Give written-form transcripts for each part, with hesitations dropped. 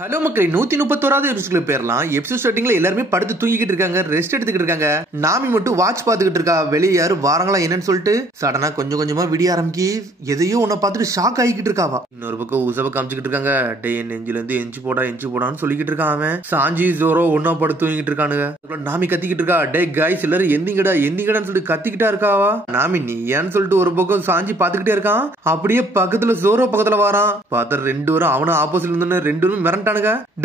Hello மக்களே 131வது எபிசோட்ல பேரலாம். Episode ஸ்டார்டிங்ல எல்லாருமே படுத்து தூங்கிக்கிட்டு இருக்காங்க, ரெஸ்ட் எடுத்துக்கிட்டு இருக்காங்க. நாமி மட்டும் வாட்ச் பாத்துக்கிட்டு இருக்கா. வெளியே யாரு வாரங்களா என்னன்னு சொல்லிட்டு சடனா கொஞ்சம் கொஞ்சமா விடிய ஆரம்பிக்கி எதையோ உன்னை பார்த்துட்டு ஷாக் ஆகிக்கிட்டு இருக்காவா. இன்னொரு பக்கம் உசவ காமிச்சுக்கிட்டு இருக்காங்க. டே நெஞ்சில இருந்து எஞ்சி போடான்னு சொல்லிக்கிட்டு இருக்கான் அவன். சாஞ்சி ஜோரோ ஒன்னா படுத்து தூங்கிட்டு இருக்கானுங்க. நாமி கத்திக்கிட்டு இருக்கா. டே கைஸ் எல்லாரும் எந்திங்கடான்னு சொல்லிட்டு கத்திக்கிட்டா இருக்காவா. நாமி நீ ஏன்னு சொல்லிட்டு ஒரு பக்கம் சாஞ்சி பாத்துக்கிட்டே இருக்கான். அப்படியே பக்கத்துல ஜோரோ பக்கத்துல வாரான். பார்த்தா ரெண்டு பேரும் அவனும் ஆப்போசிட்ல இருந்து ரெண்டு பேரும் மிரண்டானுங்க.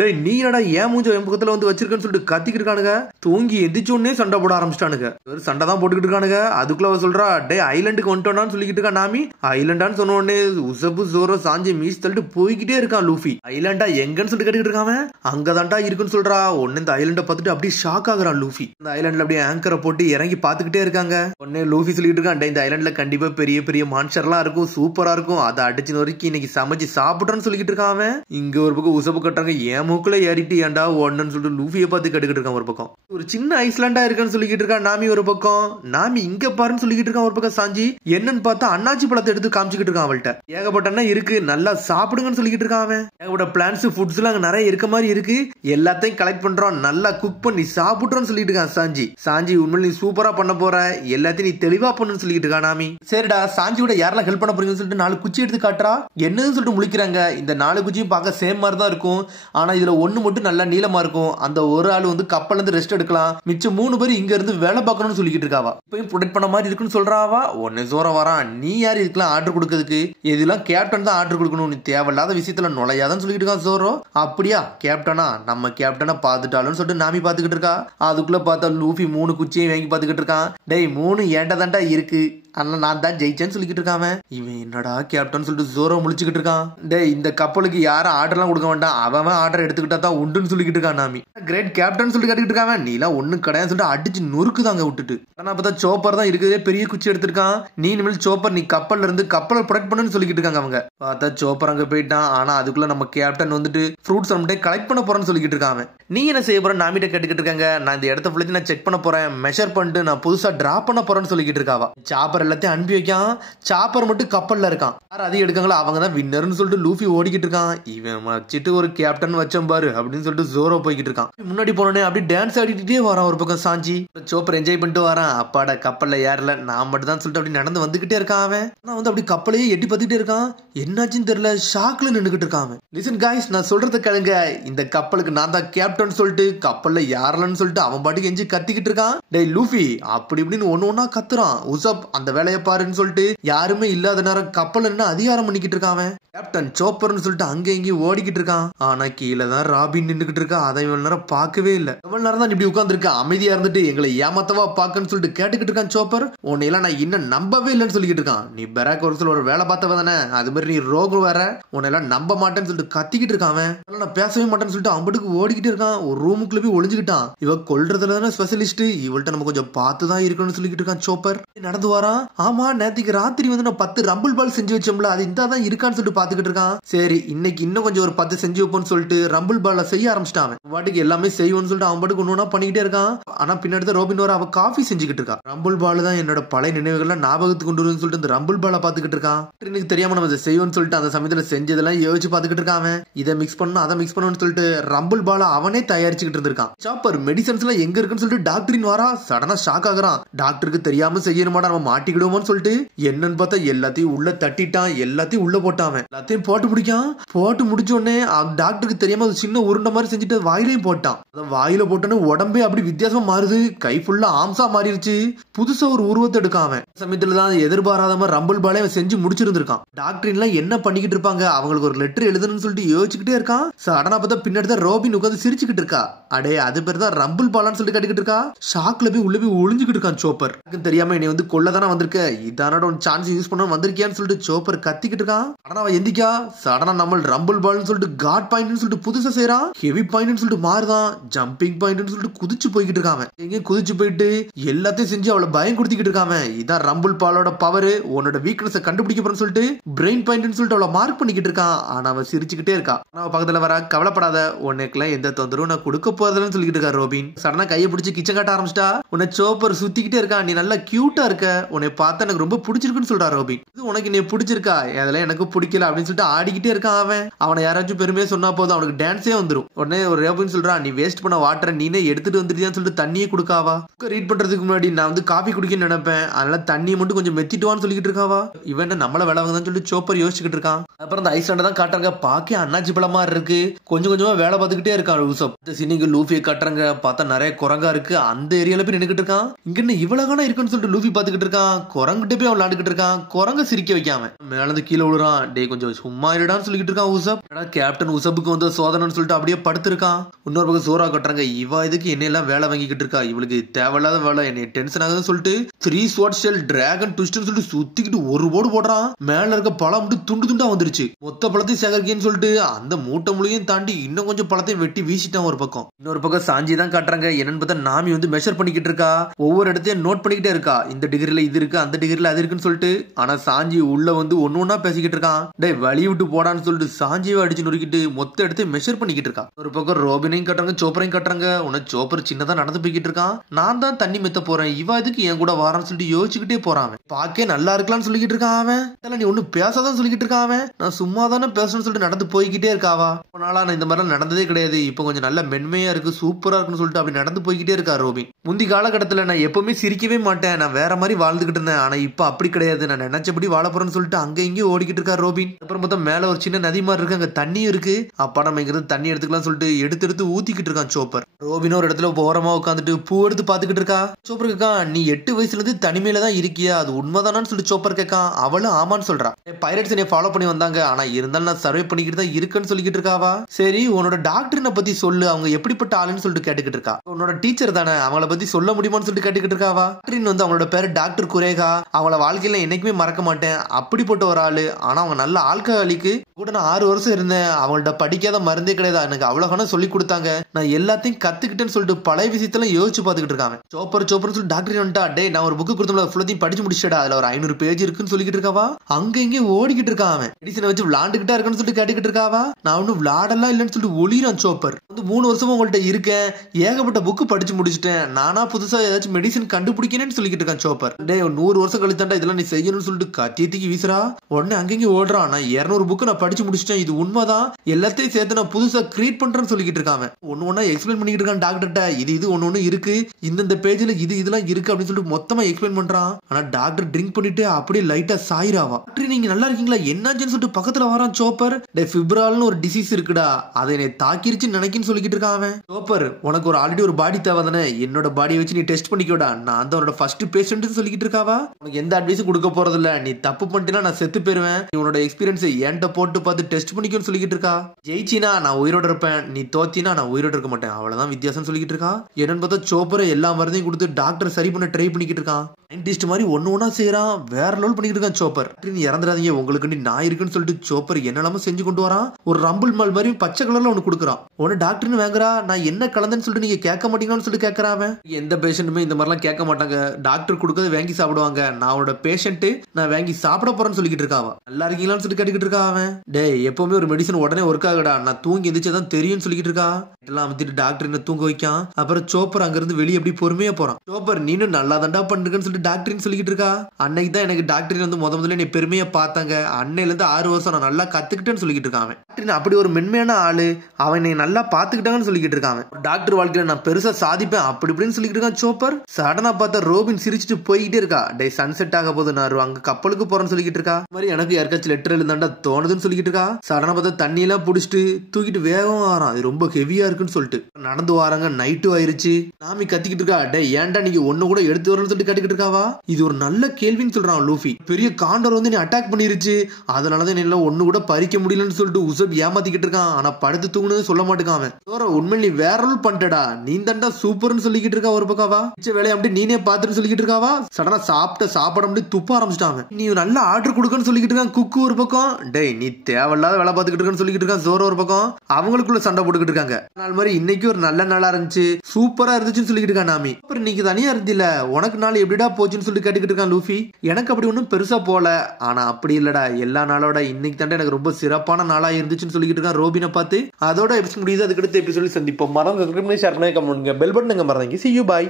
டேய் நீ என்னடா ஏன் மூஞ்ச என் பக்கத்துல வந்து வச்சிருக்கன்னு சொல்லிட்டு கத்திக்கிட்டு இருக்கானுங்க. தூங்கி எந்திரிச்சோடனே சண்டை போட ஆரம்பிச்சிட்டானுங்க. சண்டை தான் போட்டுக்கிட்டு இருக்கானுங்க. அதுக்குள்ள அவ சொல்றா, டே ஐலண்டுக்கு வந்துட்டோம்னு சொல்லிக்கிட்டு இருக்கா. நாமி ஐலண்டான்னு சொன்ன உடனே உசப்பு ஜோரோ சாஞ்சி மீஸ் தள்ளிட்டு போய்கிட்டே இருக்கான். லூஃபி ஐலண்டா எங்கன்னு சொல்லிட்டு கேட்டுக்கிட்டு இருக்காம அங்கதான்டா இருக்குன்னு சொல்றா. உடனே இந்த ஐலண்டை பார்த்துட்டு அப்படியே ஷாக் ஆகுறான் லூஃபி. இந்த ஐலண்ட்ல அப்படியே ஆங்கரை போட்டு இறங்கி பாத்துக்கிட்டே இருக்காங்க. உடனே லூஃபி சொல்லிட்டு இருக்கான், இந்த ஐலண்ட்ல கண்டிப்பா பெரிய பெரிய மான்ஸ்டர் எல்லாம் இருக்கும், சூப்பரா இருக்கும், அதை அடிச்சு நொறுக்கி இன்னைக்கு சமைச்சு சாப்பிட்றன்னு சொல்லிக்கிட்டு இருக்கான் அவன். இங்க ஒரு பக்கம் உசப்பு கட்டுறாங்க. என் மூக்குல ஏறிட்டு ஏன்டா ஒன்னு சொல்லிட்டு லூஃபியை பார்த்து கட்டுக்கிட்டு இருக்கான். ஒரு பக்கம் ஒரு சின்ன ஐஸ்லாண்டா இருக்குன்னு சொல்லிக்கிட்டு இருக்கான் நாமி. ஒரு பக்கம் நாமி இங்க பாருன்னு சொல்லிக்கிட்டு இருக்கான். ஒரு பக்கம் சாஞ்சி என்னன்னு பார்த்தா அண்ணாச்சி பழத்தை எடுத்து காமிச்சுக்கிட்டு இருக்கான் அவள்கிட்ட. ஏகப்பட்ட இருக்கு, நல்லா சாப்பிடுங்கன்னு சொல்லிக்கிட்டு இருக்கான் அவன். ஏகப்பட்ட பிளான்ஸ் ஃபுட்ஸ் எல்லாம் அங்க நிறைய இருக்க மாதிரி இருக்கு, எல்லாத்தையும் கலெக்ட் பண்றான், நல்லா குக் பண்ணி சாப்பிட்றோன்னு சொல்லிட்டு இருக்கான் சாஞ்சி. சாஞ்சி உண்மையில நீ சூப்பரா பண்ண போற, எல்லாத்தையும் நீ தெளிவா பண்ணுன்னு சொல்லிட்டு இருக்கான் நாமி. சரிடா சாஞ்சி கூட யாரெல்லாம் ஹெல்ப் பண்ண போறீங்கன்னு சொல்லிட்டு 4 குச்சி எடுத்து காட்டுறா. என்னன்னு சொல்லிட்டு முழிக்கிறாங்க. இந்த 4 குச்சியும் பார்க்க சேம் மாதிரி தான் இருக்கும், ஆனா இதுல ஒண்ணு மட்டும் நல்லா நீளமா இருக்கும். அந்த ஒரு ஆள் வந்து கப்பல்ல இருந்து ரெஸ்ட் எடுக்கலாம், மிச்சம் 3 பேர் இங்க இருந்து வேலை பார்க்கணும்னு சொல்லிக்கிட்டு இருக்காவா. இப்பயும் ப்ரொடெக்ட் பண்ண மாதிரி இருக்குன்னு சொல்றாவா. ஒன்னு ஜோரோ வரான், நீ யாரு இதுக்கெல்லாம் ஆர்டர் கொடுக்கிறதுக்கு, இதெல்லாம் கேப்டன் தான் ஆர்டர் கொடுக்கணும், நீ தேவையில்லாத விஷயத்துல நுழையாதான்னு சொல்லிட்டு இருக்கான் ஜோரோ. அப்படியா கேப்டனா, நம்ம கேப்டனை பாத்துட்டாலும் சொல்லிட்டு நாமி பாத்துக்கிட்டு இருக்கா. அதுக்குள்ள பார்த்தா லூஃபி 3 குச்சியை வாங்கி பாத்துக்கிட்டு இருக்கான். டேய் 3 ஏன்டா தான்டா இருக்கு, ஆனா நான் தான் ஜெயிச்சேன்னு சொல்லிக்கிட்டு இருக்காம. இவன் என்னடா கேப்டன் சொல்லிட்டு ஜோரோ முழிச்சுக்கிட்டு இருக்கான். டேய் இந்த கப்பலுக்கு யாரும் ஆர்டர் எல்லாம் கொடுக்க வேண்டாம், அவன் ஆர்டர் எடுத்துக்கிட்டா தான் உண்டுன்னு சொல்லிக்கிட்டு இருக்கான் நாமி. கிரேட் கேப்டன் சொல்லிட்டு கேட்டுக்கிட்டு இருக்கான். நீ எல்லாம் ஒண்ணு கிடையாது சொல்லிட்டு அடிச்சு நொறுக்குதாங்க விட்டுட்டு. ஆனா பார்த்தா சோப்பர் தான் இருக்குதே பெரிய குச்சி எடுத்திருக்கான். நீ இனிமேல் சோப்பர் நீ கப்பல்ல இருந்து கப்பலை ப்ரொடெக்ட் பண்ணுன்னு சொல்லிக்கிட்டு இருக்காங்க அவங்க. பார்த்தா சோப்பர் அங்க போயிட்டான். ஆனா அதுக்குள்ள நம்ம கேப்டன் வந்துட்டு ஃப்ரூட்ஸ் மட்டும் கலெக்ட் பண்ண போறேன்னு சொல்லிக்கிட்டு இருக்காங்க. நீ என்ன செய்ய போற நாமிட்ட கேட்டுக்கிட்டு இருக்காங்க. நான் இந்த இடத்த ஃபுல்லா நான் செக் பண்ண போறேன், மெஷர் பண்ணிட்டு நான் புதுசா டிராப் பண்ண போறேன்னு சொல்லிக்கிட்டு இருக்காவா. சாப்பர் எல்லாத்தையும் அனுப்பி வைக்கான். சாப்பர் மட்டும் கப்பல்ல இருக்கான். யார் அதிகம் எடுக்காங்களோ அவங்க தான் வின்னர்னு சொல்லிட்டு லூஃபி ஓடிக்கிட்டு இருக்கான். இவன் வச்சுட்டு ஒரு கேப்டன் வச்சம் பாரு அப்படின்னு சொல்லிட்டு ஜோரோ போய்கிட்டு இருக்கான். முன்னாடி போனோடனே அப்படி டான்ஸ் ஆடிட்டே வரான். ஒரு பக்கம் சாஞ்சி சோப்பர் என்ஜாய் பண்ணிட்டு வரான். அப்பாடா கப்பல்ல ஏறல நான் மட்டும் தான் சொல்லிட்டு அப்படி நடந்து வந்துகிட்டே இருக்கான். அவன் நான் வந்து அப்படி கப்பலையே எட்டி பார்த்துக்கிட்டே இருக்கான். என்னாச்சுன்னு தெரியல, ஷாக்ல நின்றுகிட்டு இருக்கான் அவன். லிசன் காய்ஸ், நான் சொல்றது கேளுங்க, இந்த கப்பலுக்கு நான் தான் கேப்டன் சொல்லிட்டு கப்பல்ல யாரலன்னு சொல்லிட்டு அவன் பாட்டுக்கு எஞ்சி கத்திக்கிட்டு இருக்கான். டேய் லூஃபி அப்படி இப்படின்னு ஒண்ணு கத்துறான். உசப் அந்த வேலையை பாருன்னு சொல்லிட்டு யாருமே இல்லாத நேரம் கப்பல் என்ன அதிகாரம் பண்ணிக்கிட்டு இருக்கான். கேப்டன் சோப்பர்னு சொல்லிட்டு அங்க எங்கேயும் ஓடிக்கிட்டு இருக்கான். ஆனா கீழே தான் ராபின் நின்றுகிட்டு இருக்கா. அதை இவ்வளவு நேரம் பார்க்கவே இல்லை. எவ்வளவு நேரம் தான் இப்படி உட்கார்ந்து இருக்க, அமைதியா இருந்துட்டு எங்களை ஏமாத்தவா பாக்கன்னு சொல்லிட்டு கேட்டுக்கிட்டு இருக்கான் சோப்பர். உன்னையெல்லாம் நான் இன்னும் நம்பவே இல்லைன்னு சொல்லிக்கிட்டு இருக்கான். நீ பெராக் ஒரு சொல்ல ஒரு வேலை பார்த்தவ தானே, அது மாதிரி நீ ரோகு வேற, உன்னையெல்லாம் நம்ப மாட்டேன்னு சொல்லிட்டு கத்திக்கிட்டு இருக்கான். நான் பேசவே மாட்டேன்னு சொல்லிட்டு அவனுக்கு ஓடிக்கிட்டு இருக்கான். ஒரு ரூமுக்குள்ள போய் ஒளிஞ்சுக்கிட்டான். இவ கொல்றதுல தானே ஸ்பெஷலிஸ்ட், இவள்கிட்ட நம்ம கொஞ்சம் பார்த்துதான் இருக்கணும்னு சொல்லிக்கிட்டு இருக்கான் சோப்பர். நடந்து வரான். ஆமா நேத்திக்கு ராத்திரி வந்து நான் 10 ரம்பிள் பால் செஞ்சு வச்சோம்ல, அது இந்தாதான் இருக்கான்னு சொல்லிட்டு பாத்துக்கிட்டு இருக்கான். சரி இன்னைக்கு இன்னும் கொஞ்சம் ஒரு 10 செஞ்சு வைப்போம்னு சொல்லிட்டு ரம்பிள் பால செய்ய ஆரம்பிச்சிட்டான். வாட்டுக்கு எல்லாமே செய்வோம்னு சொல்லிட்டு அவன் பாட்டுக்கு ஒண்ணு பண்ணிக்கிட்டே இருக்கான். ஆனா பின்னாடி ரோபின் வர அவ காஃபி செஞ்சுக்கிட்டு இருக்கா. ரம்பிள் பால் தான் என்னோட பழைய நினைவுகளை ஞாபகத்துக்கு கொண்டு வரும்னு சொல்லிட்டு இந்த ரம்பிள் பால பாத்துக்கிட்டு இருக்கான். எனக்கு தெரியாம நம்ம செய்வோம்னு சொல்லிட்டு அந்த சமயத்துல செஞ்சதெல்லாம் யோசிச்சு பாத்துக்கிட்டு இருக்கான். இதை மிக்ஸ் பண்ணணும் அதை மிக்ஸ் பண்ணணும்னு சொல்லிட்டு ரம்பிள் பால அவனே தயாரிச்சுக்கிட்டு இருந்திருக்கான். சாப்பர் மெடிசன்ஸ் எல்லாம் எங்க இருக்குன்னு சொல்லிட்டு டாக்டரின் வரா. சடனா ஷாக் ஆகுறான். டாக்டருக்கு தெரியாம செய்யணுமாடா நம்ம மாட்டிக்கிடுவோம்னு சொல்லிட்டு என்னன்னு பார்த்தா எல்லாத்தையும் உள்ள தட்டிட்டான், எல்லாத்தையும் உள்ள போட்டான். எல்லாத்தையும் போட்டு முடிக்கான். போட்டு முடிச்ச உடனே டாக்டருக்கு தெரியாம ஒரு சின்ன உருண்டை மாதிரி செஞ்சுட்டு வாயிலையும் போட்டான். வாயில போட்டோன்னு உடம்பே அப்படி வித்தியாசமா மாறுது. கை ஃபுல்லா ஆம்சா மாறிடுச்சு. புதுசா ஒரு உருவத்தை எடுக்காம சமயத்துலதான் எதிர்பாராத மாதிரி ரம்பிள் பாலே செஞ்சு முடிச்சிருந்திருக்கான். டாக்டர் எல்லாம் என்ன பண்ணிக்கிட்டு இருப்பாங்க, அவங்களுக்கு ஒரு லெட்டர் எழுதணும்னு சொல்லிட்டு யோசிச்சுக்கிட்டே இருக்கான். சடனா பார்த்தா பின்னாடி தான் ரோபின் உட்காந்து சிரிச்சுக்கிட்டு இருக்கா. அடே அது பேர் தான் ரம்பிள் பாலான்னு சொல்லிட்டு கட்டிக்கிட்டு இருக்கா. ஷாக்ல போய் உள்ள போய் ஒளிஞ்சுக்கிட்டு இருக்கான் சோப்பர். தெரியாம என்னை வந்து கொல்லதானே வந்திருக்க, இதானோட ஒரு சான்ஸ் யூஸ் பண்ண வந்திருக்கியான்னு சொல்லிட்டு சோப்பர் கத்திக்கிட்டு இருக்கான். ஆனா அவன் எந்திக்கா. சடனா நம்ம ரம்பிள் பால்னு சொல்லிட்டு காட் பாயிண்ட்னு சொல்லிட்டு புதுசா செய்யறான். ஹெவி பாயிண்ட்னு சொல்லிட்டு மாறுதான். ஜம்பிங் பாயிண்ட்னு சொல்லிட்டு குதிச்சு போய்கிட்டு இருக்கான். எங்க குதிச்சு போயிட்டு எல்லாத்தையும் செஞ்சு அவளை பயம் கொடுத்திக்கிட்டு இருக்காம. இதான் ரம்பிள் பாலோட பவர், உன்னோட வீக்னஸ் கண்டுபிடிக்க போறேன்னு சொல்லிட்டு பிரெயின் பாயிண்ட்னு சொல்லிட்டு அவளை மார்க் பண்ணிக்கிட்டு இருக்கான். ஆனா அவன் சிரிச்சுக்கிட்டே இருக்கா. ஆனா பக்கத்துல வர கவலைப்படாத, உனக்குலாம் எந்த தொந்தரவும் நான் கொடுக்க போறதுன்னு சொல்லிட்டு இருக்கா ரோபின். சடனா கையை பிடிச்சி கிச்சன் காட்ட ஆரம்பிச்சிட்டா. உன்னை சோப்பர் சுத்திக்கிட்டே இருக்கான். நீ நல்லா கியூட்டா இருக்க, உன்னை பார்த்தா எனக்கு ரொம்ப பிடிச்சிருக்குன்னு சொல்றா ரோபின். இது உனக்கு என்ன பிடிச்சிருக்கா? அதெல்லாம் எனக்கு பிடிக்கல அப்படின்னு சொல்லிட்டு ஆடிக்கிட்டே இருக்கான் அவன். அவனை யாராச்சும் பெருமையா சொன்னா போதும் அவனுக்கு டான்ஸே வந்துடும். உடனே ஒரு ரோபின் சொல்றான், நீ வேஸ்ட் பண்ண வாட்டரை நீனே எடுத்துட்டு வந்துட்டியான்னு சொல்லிட்டு தண்ணியே கொடுக்காவா? ரீட் பண்றதுக்கு முன்னாடி நான் வந்து காபி குடிக்கணும்னு நினைப்பேன், அதனால தண்ணியை மட்டும் கொஞ்சம் மெத்திட்டுவான்னு சொல்லிட்டு இருக்காவா. இவன் நம்மள வேலை வாங்கதான் சொல்லிட்டு சோப்பர் யோசிச்சுக்கிட்டு இருக்கான். அப்புறம் அந்த ஐஸ்லாண்டை தான் காட்டுறாங்க. பாக்கி அண்ணாச்சி பழமா இருக்கு. கொஞ்சம் கொஞ்சமா வேலை பார்த்துக்கிட்டே இருக்கான் யூசப். இந்த சினிக்கு லூஃபியை காட்டுறாங்க. பார்த்தா நிறைய குரங்கா இருக்கு. அந்த ஏரியால போய் நின்னுக்கிட்டு இருக்கான். இங்க என்ன இவ்வளவு இருக்குன்னு சொல்லிட்டு லூஃபி பாத்துக்கிட்டு இருக்கான். குரங்கிட்ட போய் அவன் விளையாண்டுக்கிட்டு இருக்கான். குரங்க சிரிக்க வைக்காம மேலந்து கீழே விழுறான். டே கொஞ்சம் சும்மா இருடான்னு சொல்லிட்டு இருக்கான் உசப். கேப்டன் உசப்புக்கு வந்து சோதனைன்னு சொல்லிட்டு அப்படியே படுத்திருக்கான். இன்னொரு பக்கம் சோறா கட்டுறாங்க. இவ இதுக்கு என்ன எல்லாம் வேலை வாங்கிக்கிட்டு இருக்கா, இவளுக்கு தேவையில்லாத வேலை, என்ன டென்ஷன் ஆகுதுன்னு சொல்லிட்டு 3 ஸ்வாட் ஷெல் டிராகன் ட்விஸ்ட்னு சொல்லிட்டு சுத்திக்கிட்டு ஒரு போடு போடுறான். மேல இருக்க பழம் மட்டும் துண்டு துண்டா வந்துருச்சு. மொத்த பழத்தையும் சேகரிக்கன்னு சொல்லிட்டு அந்த மூட்டை முழுகையும் தாண்டி இன்னும் கொஞ்சம் பழத்தையும் வெட்டி வீசிட்டான் ஒரு பக்கம். இன்னொரு பக்கம் சாஞ்சி தான் காட்டுறாங்க. என்னன்னு பார்த்தா நாமி வந்து மெஷர் பண்ணிக்கிட்டு இருக்கா. ஒவ்வொரு இடத்தையும் நோட் பண்ணிக்கிட்டே இருக்கா. இந்த டிகிரில இது இருக்கு, அந்த டிகிரில அது இருக்குன்னு சொல்லிட்டு. ஆனா சாஞ்சி உள்ள வந்து ஒன்னொன்னா பேசிக்கிட்டு இருக்கான். டே வழி விட்டு போடான்னு சொல்லிட்டு சாஞ்சியை அடிச்சு நொறுக்கிட்டு மொத்த இடத்தை மெஷர் பண்ணிக்கிட்டு இருக்கான். ஒரு பக்கம் ரோபினையும் கட்டுறாங்க, சோப்பரையும் கட்டுறாங்க. உனக்கு சோப்பர் சின்னதா நடந்து போய்கிட்டு இருக்கான். நான் தான் தண்ணி மெத்த போறேன், இவ இதுக்கு என் கூட வாரான்னு சொல்லிட்டு யோசிச்சுக்கிட்டே போறான். பாக்கே நல்லா இருக்கலாம்னு சொல்லிக்கிட்டு இருக்கான் அவன். நீ ஒண்ணு பேசாதான் சொல்லிக்கிட்டு இருக்கான் அவன். நான் சும்மா தானே பேசணும்னு சொல்லிட்டு நடந்து போய்கிட்டே இருக்காவா. நாளா நான் இந்த மாதிரி நடந்ததே கிடையாது. இப்ப கொஞ்சம் நல்ல மென்மையா இருக்கு, சூப்பரா இருக்குன்னு சொல்லிட்டு அப்படி நடந்து போய்கிட்டே இருக்கா ரோபின். முந்தி காலகட்டத்துல நான் எப்பவுமே சிரிக்கவே மாட்டேன், நான் வேற மாதிரி வாழ்ந்துகிட்டு இருந்தேன். ஆனா இப்ப அப்படி கிடையாது, நான் நினைச்சபடி வாழ போறேன்னு சொல்லிட்டு அங்க இங்கே ஓடிக்கிட்டு இருக்கா ரோபின். அப்புறம் பார்த்தா மேல ஒரு சின்ன நதி மாதிரி இருக்கு, அங்க தண்ணியும் இருக்கு. அப்பா நம்ம இங்க இருந்து தண்ணி எடுத்துக்கலாம் சொல்லிட்டு எடுத்து ஊத்திக்கிட்டு இருக்கான் சோப்பர். ரோபின் ஒரு இடத்துல ஓரமா உட்காந்துட்டு பூ எடுத்து பாத்துக்கிட்டு இருக்கா. சோப்பர் கேட்கான், நீ 8 வயசுல இருந்து தனிமையில தான் இருக்கியா, அது உண்மைதானான்னு சொல்லிட்டு சோப்பர் கேட்கான். அவளும் ஆமான்னு சொல்றா. பைரட்ஸ் என்னை ஃபாலோ பண்ணி வந்தாங்க, ஆனா இருந்தாலும் நான் சர்வே பண்ணிக்கிட்டு தான் இருக்குன்னு சொல்லிக்கிட்டு இருக்காவா. சரி உன்னோட டாக்டரினை பத்தி சொல்லு, அவங்க எப்படிப்பட்ட ஆளுன்னு சொல்லிட்டு கேட்டுக்கிட்டு இருக்கா. உன்னோட டீச்சர் தானே, அவங்கள பத்தி சொல்ல முடியுமான்னு சொல்லிட்டு கேட்டுக்கிட்டு இருக்காவா. டாக்டரின் வந்து அவங்களோட பேரு டாக்டர் குரேகா. அவங்கள வாழ்க்கையில என்னைக்குமே மறக்க மாட்டேன், அப்படிப்பட்ட ஒரு ஆளு. ஆனா அவங்க நல்ல ஆல்கஹாலிக்கு கூட நான் 6 வருஷம் இருந்தேன். அவங்கள்ட்ட படிக்காத மருந்தே கிடையாது, எனக்கு அவ்வளவு சொல்லி கொடுத்தாங்க, நான் எல்லாத்தையும் கத்துக்கிட்டேன்னு சொல்லிட்டு பழைய விஷயத்தெல்லாம் யோசிச்சு பாத்துக்கிட்டு இருக்காங்க. சோப்பர் சொல்லி டாக்டர் வந்துட்டா. டே நான் ஒரு புக்கு கொடுத்தோம்ல, ஃபுல்லத்தையும் படிச்சு முடிச்சிட்டா, அதுல ஒரு 500 பேஜ் இருக்குன்னு சொல்லிக்கிட்டு இருக்காவா. அங்க இங்கே ஓடிக்கிட்டு இருக்கான் அவன். மெடிசனை வச்சு விளாண்டுக்கிட்டா இருக்குன்னு சொல்லிட்டு கேட்டுக்கிட்டு இருக்காவா. நான் ஒன்னும் விளாடலாம் இல்லைன்னு சொல்லிட்டு ஒளிரான் சோப்பர். வந்து 3 வருஷமா உங்கள்ட்ட இருக்கேன், ஏகப்பட்ட புக்கு படிச்சு முடிச்சிட்டேன், நானா புதுசா ஏதாச்சும் மெடிசன் கண்டுபிடிக்கணும்னு சொல்லிக்கிட்டு இருக்கான் சோப்பர். டே 100 வருஷம் கழித்தாண்டா இதெல்லாம் நீ செய்யணும்னு சொல்லிட்டு கத்தியத்துக்கு வீசுறா. உடனே அங்கங்க ஓடுறான். நான் 200 புக்கு நான் படிச்சு முடிச்சிட்டேன், இது உண்மைதான், எல்லாத்தையும் சேர்த்து நான் புதுசா கிரியேட் பண்றேன்னு சொல்லிக்கிட்டு இருக்காங்க. ஒன்னு ஒன்னா எக்ஸ்பிளைன் பண்ணிக்கிட்டு இருக்கான் டாக்டர்கிட்ட. இது ஒன்னு இருக்கு, இந்த பேஜ்ல இதெல்லாம் இருக்கு அப்படின்னு சொல்லிட்டு மொத்தமா எக்ஸ்பிளைன் பண்றான். ஆனா டாக்டர் ட்ரிங்க் பண்ணிட்டு அப்படியே லைட்டா சாயிராவா. நீங்க நல்லா இருக்கீங்களா, என்னாச்சுன்னு சொல்லிட்டு பக்கத்துல வரான் சோப்பர். டே ஃபிப்ரால்னு ஒரு டிசீஸ் இருக்குடா, அதை என்னை தாக்கிருச்சுன்னு நினைக்கின்னு சொல்லிக்கிட்டு இருக்கான் அவன். சோப்பர் உனக்கு ஒரு ஆல்ரெடி ஒரு பாடி தேவை தானே, என்னோட பாடியை வச்சு நீ டெஸ்ட் பண்ணிக்கோடா, நான் தான் உன்னோட ஃபர்ஸ்ட் பேஷண்ட் சொல்லிக்கிட்டு இருக்காவா. உனக்கு எந்த அட்வைஸும் கொடுக்க போறது இல்ல, நீ தப்பு பண்ணிட்டேன்னா நான் செத்து போயிருவேன், நீ உன்னோட எக்ஸ்பீரியன்ஸ் என்கிட்ட போட்டு பார்த்து டெஸ்ட் பண்ணிக்கோன்னு சொல்லிக்கிட்டு இருக்கா. ஜெயிச்சினா நான் உயிரோட இருப்பேன், நீ தோத்தினா நான் உயிரோட இருக்க மாட்டேன், அவ்வளவுதான் வித்தியாசம் சொல்லிக்கிட்டு இருக்கா. என்னன்னு பார்த்தா சோப்பரை எல்லா மருந்தையும் கொடுத்து டாக்டர் சரி பண்ண ட்ரை பண்ணிக்கிட்டு இருக்கான். சயின்டிஸ்ட் மாதிரி ஒன்னா செய்யறான், வேற லெவல் பண்ணிக்கிட்டு இருக்கான் சோப்பர். நீ இறந்துடாதீங்க, உங்களுக்கு நான் இருக்குன்னு சொல்லிட்டு சோப்பர் என்னெல்லாம செஞ்சு கொண்டு வரான். ஒரு ரம்பிள் மால் மாதிரி பச்சை கலர்ல ஒன்னு கொடுக்குறான். உன டாக்டர்னு வாங்குறா. நான் என்ன கலந்தேன்னு சொல்லிட்டு நீங்க கேட்க மாட்டீங்கன்னு சொல்லிட்டு கேட்கறான். எந்த பேஷண்ட்டுமே இந்த மாதிரிலாம் கேட்க மாட்டாங்க, டாக்டர் கொடுக்கறது வாங்கி சாப்பிடுவாங்க, நான் அவனோட பேஷண்ட், நான் வாங்கி சாப்பிட போறேன்னு சொல்லிக்கிட்டு இருக்கான். நல்லா இருக்கீங்களான்னு சொல்லிட்டு கேட்டுக்கிட்டு இருக்கா அவன். டே எப்பவுமே ஒரு மெடிசன் உடனே ஒர்க் ஆகடா, நான் தூங்கி எந்திரிச்சதான் தெரியும்னு சொல்லிக்கிட்டு இருக்கா. எல்லாம் அமைத்திட்டு டாக்டர் என்ன தூங்க வைக்கான். அப்புறம் சோப்பர் அங்க இருந்து வெளியே எப்படி பொறுமையா போறான். சோப்பர் நீனும் நல்லா தண்டா பண்ணிருக்கன்னு சொல்லிட்டு டாக்டர்னு சொல்லிக்கிட்டு இருக்கா. அன்னைக்கு தான் எனக்கு டாக்டர் வந்து முதல்ல நீ பெருமையா பார்த்தாங்க, அன்னையில இருந்து 6 வருஷம் நான் நல்லா கத்துக்கிட்டேன்னு சொல்லிக்கிட்டு இருக்கான். அப்படி ஒரு மென்மையான ஆளு, அவன் நல்லா பாத்துக்கிட்டாங்கன்னு சொல்லிக்கிட்டு இருக்கான். டாக்டர் வாழ்க்கையில நான் பெருசா சாதிப்பேன் அப்படி இப்படின்னு சொல்லிக்கிட்டு இருக்கான் சோப்பர். சடனா பார்த்தா ரோபின் சிரிச்சுட்டு போய்கிட்டே இருக்கா. டே சன்செட் ஆக போது, நான் அங்க கப்பலுக்கு போறேன்னு சொல்லிக்கிட்டு இருக்கா. மாதிரி எனக்கு யாருக்காச்சும் லெட்டர் எழுதாண்டா தோணுதுன்னு சொல்லிக்கிட்டு இருக்கா. சடனா பார்த்தா தண்ணி எல்லாம் புடிச்சிட்டு தூக்கிட்டு வேகம் வரான், அது ரொம்ப ஹெவியா இருக்குன்னு சொல்லிட்டு நடந்து வராங்க. நைட்டு ஆயிருச்சு. நாமி கத்திக்கிட்டு இருக்கா. டே ஏன்டா நீங்க ஒண்ணு கூட எடுத்து வரணும்னு சொல்லிட்டு கட்டிக்கிட்டு இருக்காவா. இது ஒரு நல்ல கேள்வின்னு சொல்றான் லூஃபி. பெரிய காண்டர் வந்து நீ அட்டாக் பண்ணிருச்சு, அதனாலதான் என்ன ஒண்ணு கூட பறிக்க முடியலன்னு சொல்லிட்டு உசப் ஏமாத்திக்கிட்டு இருக்கான். ஆனா படுத்து தூங்குனது சொல்ல மாட்டேங்காம. உண்மை நீ வேற ரோல் பண்ணிட்டடா, நீ தண்டா சூப்பர்னு சொல்லிக்கிட்டு இருக்கா. ஒரு பக்காவா வேலையை அப்படி நீனே பாத்துன்னு சொல்லிக்கிட்டு இருக்காவா. சடனா சாப்பிட அப்படி துப்ப ஆரம்பிச்சிட்டாங்க. நீ நல்ல ஆர்டர் கொடுக்கன்னு சொல்லிக்கிட்டு இருக்கான் குக்கு ஒரு பக்கம். டே நீ தேவையில்லாத வேலை பார்த்துக்கிட்டு இருக்கன்னு சொல்லிக்கிட்டு இருக்கான் ஜோரோ ஒரு பக்கம். அவங்களுக்குள்ள சண்டை போட்டுக்கிட்டு இருக்காங்க. நாள் மாதிரி இன்னைக்கு ஒரு நல்ல நாளா இருந்துச்சு, சூப்பரா இருந்துச்சுன்னு சொல்லிக்கிட்டு இருக்கான் நாமி. அப்புறம் இன்னைக்கு தனியா இருந்தில்ல, உனக்கு நாள் எப்படிடா போச்சுன்னு சொல்லி கேட்டுக்கிட்டு இருக்கான் லூஃபி. எனக்கு அப்படி ஒன்னும் பெருசா போல, ஆனா அப்படி இல்லடா, எல்லா நாளோட இன்னைக்கு தாண்டா எனக்கு ரொம்ப சிறப்பான நாளா இருந்துச்சுன்னு சொல்லிக்கிட்டு இருக்கான் ரோபினை பார்த்து. அதோட எபிசோட் முடியுது. அதுக்கடுத்து எபிசோட் சந்திப்போம். மறந்து ஷேர் பண்ணி கமெண்ட் பண்ணுங்க, பெல் பட்டன் மறந்துங்க. See you, bye.